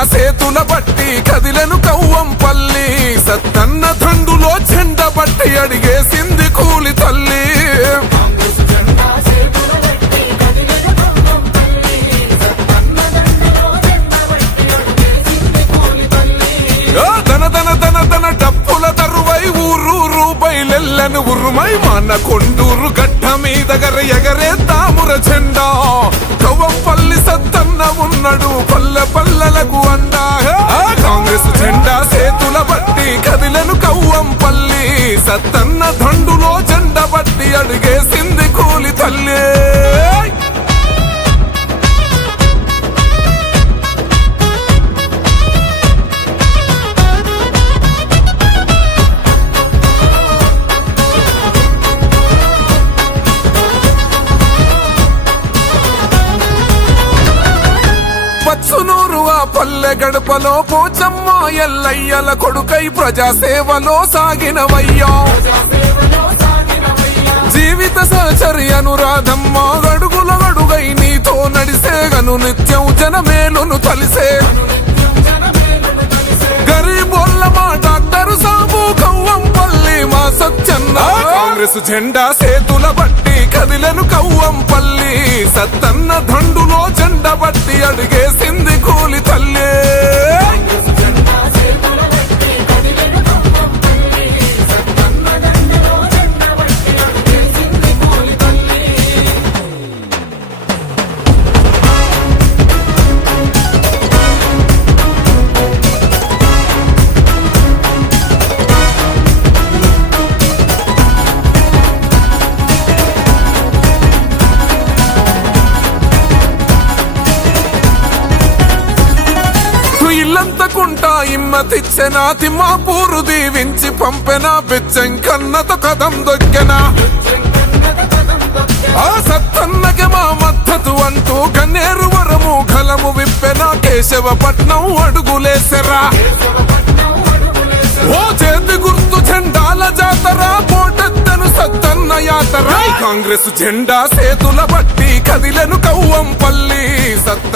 బట్టి కదిలెను కవ్వంపల్లి సత్తన్న దండులో చెండ బట్టి అడిగేసింది కూలి తల్లి. దన దన దన డప్పుల తరువై ఊరూరు బయలెల్లను ఉరుమై మన కొండూరు గడ్డ మీద ఎగరే తాముర జెండా కవ్వంపల్లి సత్త ఉన్నాడు పల్లె పల్లెలకు అండా కాంగ్రెస్ జెండా సేతుల బట్టి కదిలను కవ్వం పల్లి సత్తం పచ్చునూరు ఆ పల్లె గడపలో పోచమ్మ ఎల్లయ్యల కొడుకై ప్రజాసేవలో సాగినవయ్యా. జీవిత సహచరి అనురాధమ్మ గడుగుల గడుగై నీతో నడిసే గను నిత్యం జనమేలును తలిసే. గరీబోళ్ళ మా డాక్టర్ సాబు కవ్వంపల్లి మా సత్యన్న. కాంగ్రెస్ జెండా సేతుల బట్టి కదిలను కవ్వంపల్లి సత్తన్న. ఇల్లంతకుంటా ఇమ్మతిచ్చెన? తిమ్మాపూరు దీవించి పంపెన? బిచ్చం కన్నత కథం దొక్కెనా? ఆ సత్తన్నకి మా మద్దతు అంటూ కన్నేరు వరము కలము విప్పెన? కేశవపట్నం అడుగులేసెరా ఓ చేతి గుర్తు జెండాల జాతర? పోటెత్తను సత్తన్న యాతర? కాంగ్రెస్ జెండా సేతుల బట్టి కదిలను కవ్వం పల్లి సత్త